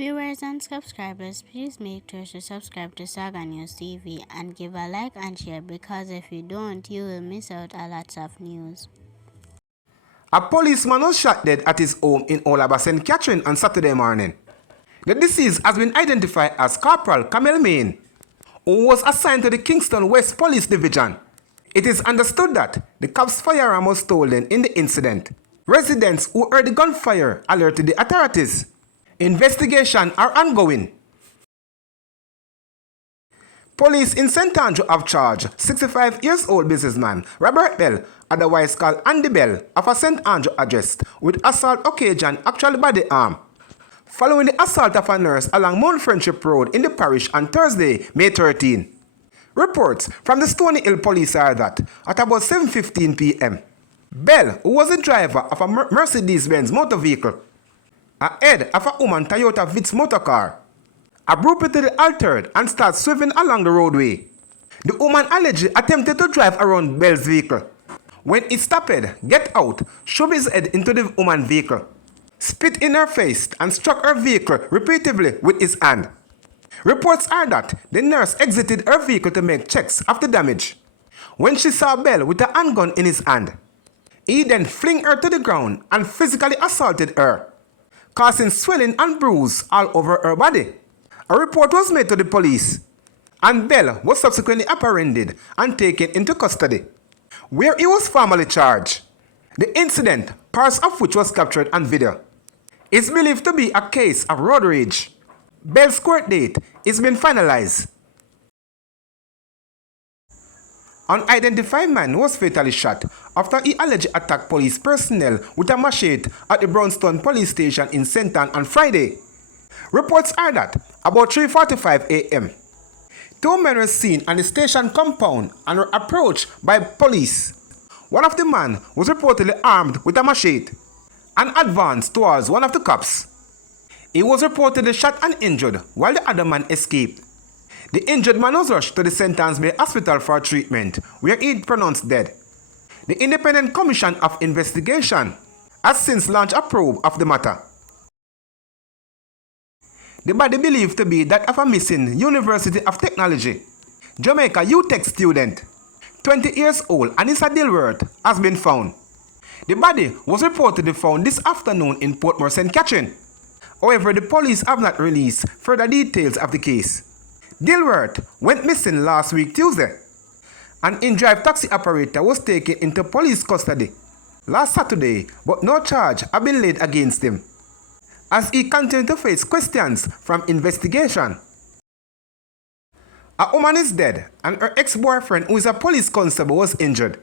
Viewers and subscribers, please make sure to subscribe to Saga News TV and give a like and share, because if you don't, you will miss out a lot of news. A policeman was shot dead at his home in Olaba, St. Catherine on Saturday morning. The deceased has been identified as Corporal Camille Main, who was assigned to the Kingston West Police Division. It is understood that the cop's firearm was stolen in the incident. Residents who heard the gunfire alerted the authorities. Investigations are ongoing. Police in St. Andrew have charged 65-year-old businessman Robert Bell, otherwise called Andy Bell, of a St. Andrew address, with assault occasion actual body harm, following the assault of a nurse along Mount Friendship Road in the parish on Thursday, May 13. Reports from the Stony Hill police are that at about 7:15 p.m., Bell, who was the driver of a Mercedes-Benz motor vehicle, ahead of a woman Toyota Vitz motor car, abruptly altered and started swerving along the roadway. The woman allegedly attempted to drive around Bell's vehicle. When he stopped, get out, shoved his head into the woman's vehicle, spit in her face, and struck her vehicle repeatedly with his hand. Reports are that the nurse exited her vehicle to make checks of the damage. When she saw Bell with a handgun in his hand, he then flung her to the ground and physically assaulted her, causing swelling and bruises all over her body. A report was made to the police, and Bell was subsequently apprehended and taken into custody, where he was formally charged. The incident, parts of which was captured on video, is believed to be a case of road rage. Bell's court date is being finalized. Unidentified man was fatally shot after he allegedly attacked police personnel with a machete at the Brownstone police station in St. Ann on Friday. Reports are that about 3:45 a.m., two men were seen on the station compound and were approached by police. One of the men was reportedly armed with a machete and advanced towards one of the cops. He was reportedly shot and injured while the other man escaped. The injured man was rushed to the St. Ann's Bay Hospital for treatment, where he pronounced dead. The Independent Commission of Investigation has since launched a probe of the matter. The body believed to be that of a missing University of Technology, Jamaica UTech student, 20 years old, Anissa Dilworth, has been found. The body was reportedly found this afternoon in Portmore, St. Catherine. However, the police have not released further details of the case. Dilworth went missing last week Tuesday. An in-drive taxi operator was taken into police custody last Saturday, but no charge has been laid against him, as he continued to face questions from investigation. A woman is dead and her ex-boyfriend, who is a police constable, was injured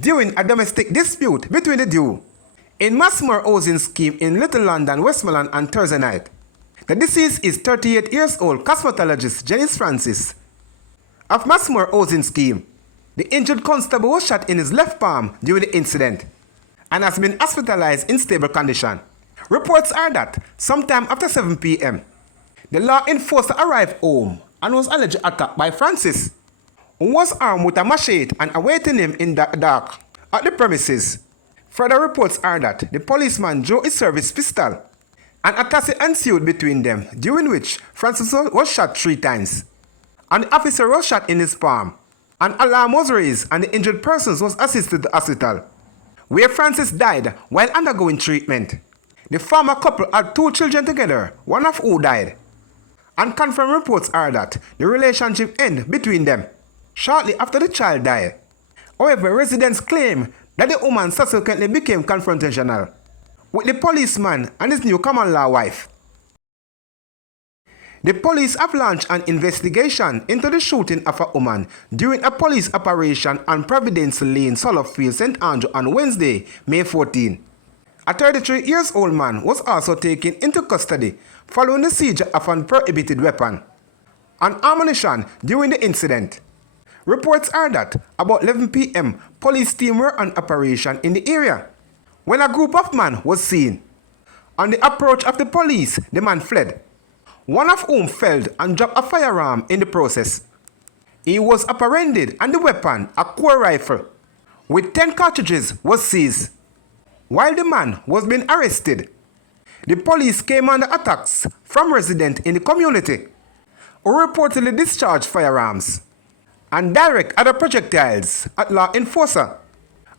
during a domestic dispute between the two in Massmore housing scheme in Little London, Westmoreland on Thursday night. The deceased is 38-year-old cosmetologist Janice Francis of Massmore housing scheme. The injured constable was shot in his left palm during the incident and has been hospitalized in stable condition. Reports are that sometime after 7 p.m., the law enforcer arrived home and was allegedly attacked by Francis, who was armed with a machete and awaiting him in the dark at the premises. Further reports are that the policeman drew his service pistol and a tussle ensued between them, during which Francis was shot 3 times, and the officer was shot in his palm. An alarm was raised and the injured person was assisted to the hospital, where Francis died while undergoing treatment. The former couple had 2 children together, one of whom died, and confirmed reports are that the relationship ended between them shortly after the child died. However, residents claim that the woman subsequently became confrontational with the policeman and his new common law wife. The police have launched an investigation into the shooting of a woman during a police operation on Providence Lane, Solofield, St. Andrew on Wednesday, May 14. A 33-year-old man was also taken into custody following the seizure of an prohibited weapon and ammunition during the incident. Reports are that about 11 p.m., police team were on operation in the area when a group of men was seen. On the approach of the police, the man fled, one of whom fell and dropped a firearm in the process. He was apprehended and the weapon, a core rifle with 10 cartridges, was seized. While the man was being arrested, The police came under attacks from residents in the community who reportedly discharged firearms and direct other projectiles at law enforcers.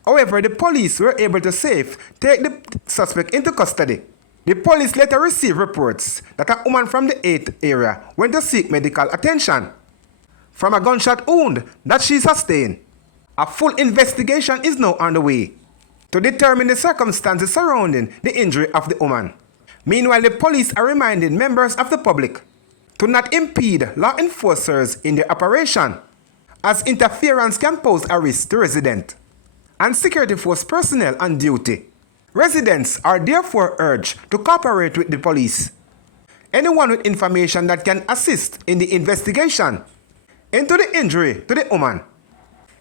However, the police were able to take the suspect into custody. The police later received reports that a woman from the 8th area went to seek medical attention from a gunshot wound that she sustained. A full investigation is now underway to determine the circumstances surrounding the injury of the woman. Meanwhile, the police are reminding members of the public to not impede law enforcers in their operation, as interference can pose a risk to residents and security force personnel on duty. Residents are therefore urged to cooperate with the police. Anyone with information that can assist in the investigation into the injury to the woman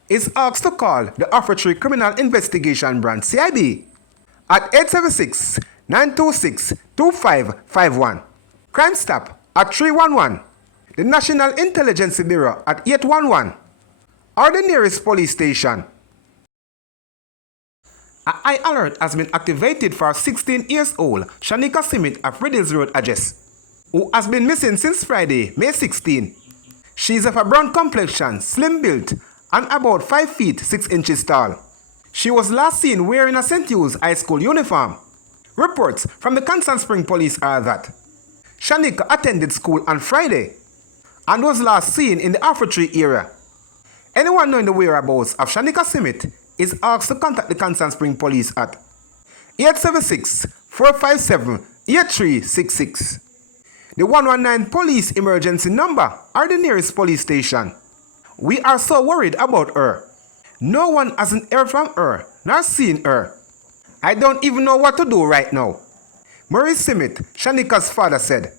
is asked to call the Officer Criminal Investigation Branch CIB at 876-926-2551, Crime Stop at 311, the National Intelligence Bureau at 811, or the nearest police station. A high alert has been activated for 16-year-old Shanika Simit of Riddles Road address, who has been missing since Friday, May 16. She is of a brown complexion, slim built, and about 5 feet 6 inches tall. She was last seen wearing a St. Hugh's High School uniform. Reports from the Constant Spring Police are that Shanika attended school on Friday and was last seen in the Alpha Tree area. Anyone knowing the whereabouts of Shanika Simit is asked to contact the Constant Spring Police at 876-457-8366. The 119 police emergency number or the nearest police station. We are so worried about her. No one hasn't heard from her nor seen her. I don't even know what to do right now. Maurice Simit, Shanika's father, said.